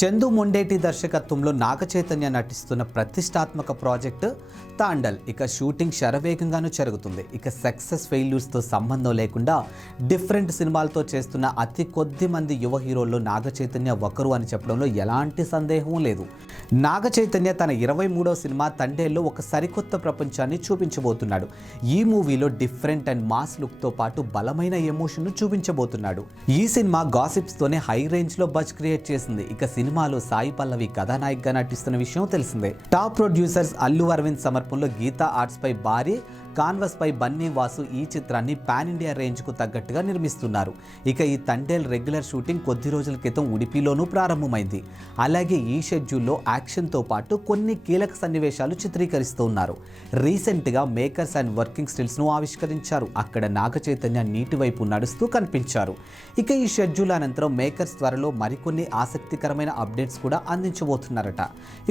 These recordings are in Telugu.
చందు మొండేటి దర్శకత్వంలో నాగ చైతన్య నటిస్తున్న ప్రతిష్టాత్మక ప్రాజెక్టు తాండల్ ఇక షూటింగ్ శరవేగంగానూ జరుగుతుంది. ఇక సక్సెస్ ఫెయిల్యూర్స్తో సంబంధం లేకుండా డిఫరెంట్ సినిమాలతో చేస్తున్న అతి కొద్ది మంది యువ హీరోల్లో నాగ చైతన్య ఒకరు అని చెప్పడంలో ఎలాంటి సందేహం లేదు. నాగ చైతన్య తన 23వ సినిమా తండేల్లో ఒక సరికొత్త ప్రపంచాన్ని చూపించబోతున్నాడు. ఈ మూవీలో డిఫరెంట్ అండ్ మాస్ లుక్తో పాటు బలమైన ఎమోషన్ను చూపించబోతున్నాడు. ఈ సినిమా గాసిప్స్తోనే హై రేంజ్లో బజ్ క్రియేట్ చేసింది. ఇక సినిమాలో సాయి పల్లవి కథానాయికగా నటిస్తున్న విషయం తెలిసిందే. టాప్ ప్రొడ్యూసర్స్ అల్లు అరవింద్ సమర్పణలో గీతా ఆర్ట్స్ పై భారీ కాన్వస్ పై బన్నీ వాసు ఈ చిత్రాన్ని పాన్ ఇండియా రేంజ్ కు తగ్గట్టుగా నిర్మిస్తున్నారు. ఇక ఈ తండేల్ రెగ్యులర్ షూటింగ్ కొద్ది రోజుల క్రితం ఉడిపిలోనూ ప్రారంభమైంది. అలాగే ఈ షెడ్యూల్లో యాక్షన్తో పాటు కొన్ని కీలక సన్నివేశాలు చిత్రీకరిస్తూ ఉన్నారు. రీసెంట్గా మేకర్స్ అండ్ వర్కింగ్ స్టిల్స్ను ఆవిష్కరించారు. అక్కడ నాగ చైతన్య నీటి వైపు నడుస్తూ కనిపించారు. ఇక ఈ షెడ్యూల్ అనంతరం మేకర్స్ త్వరలో మరికొన్ని ఆసక్తికరమైన అప్డేట్స్ కూడా అందించబోతున్నారట.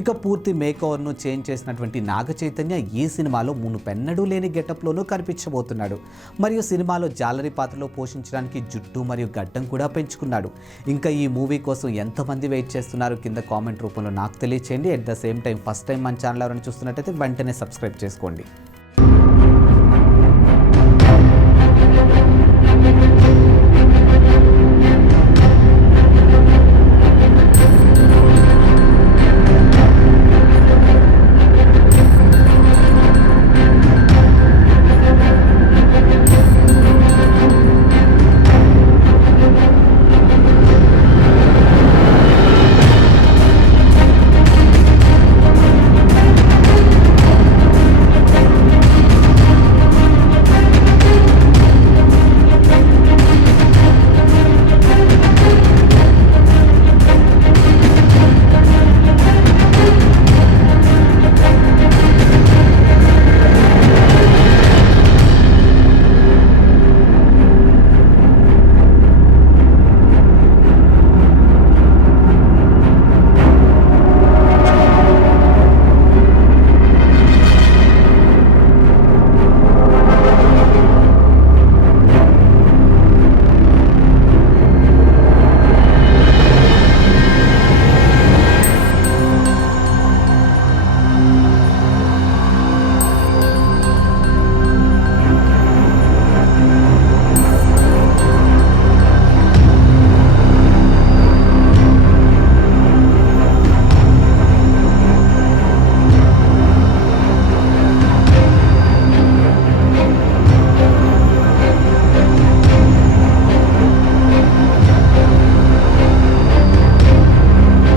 ఇక పూర్తి మేకోవర్ను చేంజ్ చేసినటువంటి నాగ చైతన్య ఈ సినిమాలో మునుపెన్నడూ లేని గెటప్లోనూ కనిపించబోతున్నాడు. మరియు సినిమాలో జాలరీ పాత్రలో పోషించడానికి జుట్టు మరియు గడ్డం కూడా పెంచుకున్నాడు. ఇంకా ఈ మూవీ కోసం ఎంతమంది వెయిట్ చేస్తున్నారు కింద కామెంట్ రూపంలో నాకు తెలియచేయండి. At the same time first time మన ఛానల్ ఎవరైనా చూస్తున్నట్టయితే వెంటనే సబ్స్క్రైబ్ చేసుకోండి.